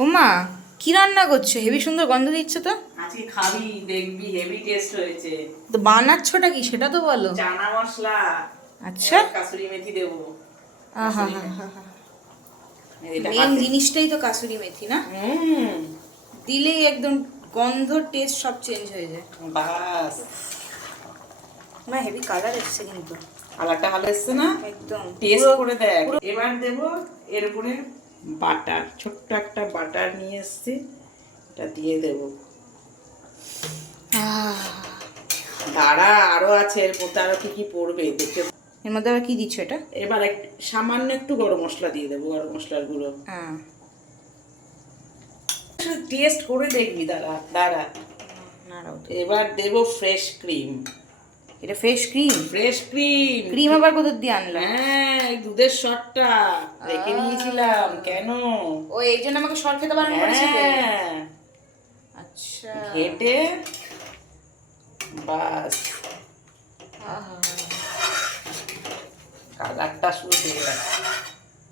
ও মা, কি রান্না করছো? হেভি সুন্দর গন্ধ দিচ্ছে তো। আজকে খাবি, দেখবি হেভি টেস্ট হয়েছে। তো বানাচ্ছোটা কি সেটা তো বলো। চানা মশলা, আচ্ছা। কাসুরি মেথি দেবো। আহা কাসুরি হা মেথি। হা হা। এটা মেন হাতে। জিনিসটাই তো কাসুরি মেথি না? দিলেই একদম গন্ধ টেস্ট সব চেঞ্জ হয়ে যায়। বাস। মা হেভি কালার এসছে কিন্তু। কালারটা ভালো এসছে না? একদম টেস্ট করে দেখ। এবার দেবো এর উপরে বাটার, ছোট্ট একটা বাটার নিয়ে এসছি, এটা দিয়ে দেবো। দাঁড়া, আরো আছে, এর মধ্যে আরো কি কি পড়বে দেখে। এর মধ্যে আবার কি দিচ্ছ এটা? এবার সামান্য একটু গরম মশলা দিয়ে দেবো, গরম মশলার গুঁড়ো। হ্যাঁ। টেস্ট করে দেখবি, দাঁড়া দাঁড়া। নাড়াও তো। এবার দেবো ফ্রেশ ক্রিম। এটা fresh cream? Fresh cream. Cream আবার কোথা দিয়ে আনলাম? হ্যাঁ, এই দুধের শটটা রেখে দিয়েছিলাম। কেন? ও এই জন্য আমাকে সর খেতে বারণ করেছিলে? হ্যাঁ, আচ্ছা। ঘেটে বাস। আহা। কালারটা শুরু হয়ে গেছে।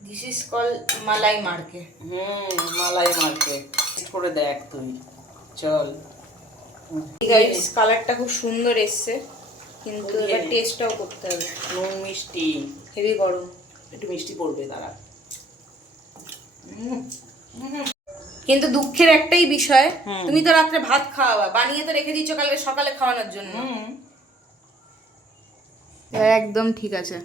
দিস ইজ কল মালাই মার্কে। মালাই মারকে করে দেখ তুই। চল। গাইস, কালারটা খুব সুন্দর এসছে, কিন্তু বুঝিয়ে এবার নে। টেস্টটাও করতে হবে। নুন মিষ্টি হেভি গরম। একটু মিষ্টি পড়বে, দাঁড়া। কিন্তু দুঃখের একটাই বিষয়, হুম। তুমি তো রাত্রে ভাত খাওয়াবা, বানিয়ে তো রেখে দিচ্ছ কালকে সকালে খাওয়ানোর জন্য। একদম ঠিক আছে।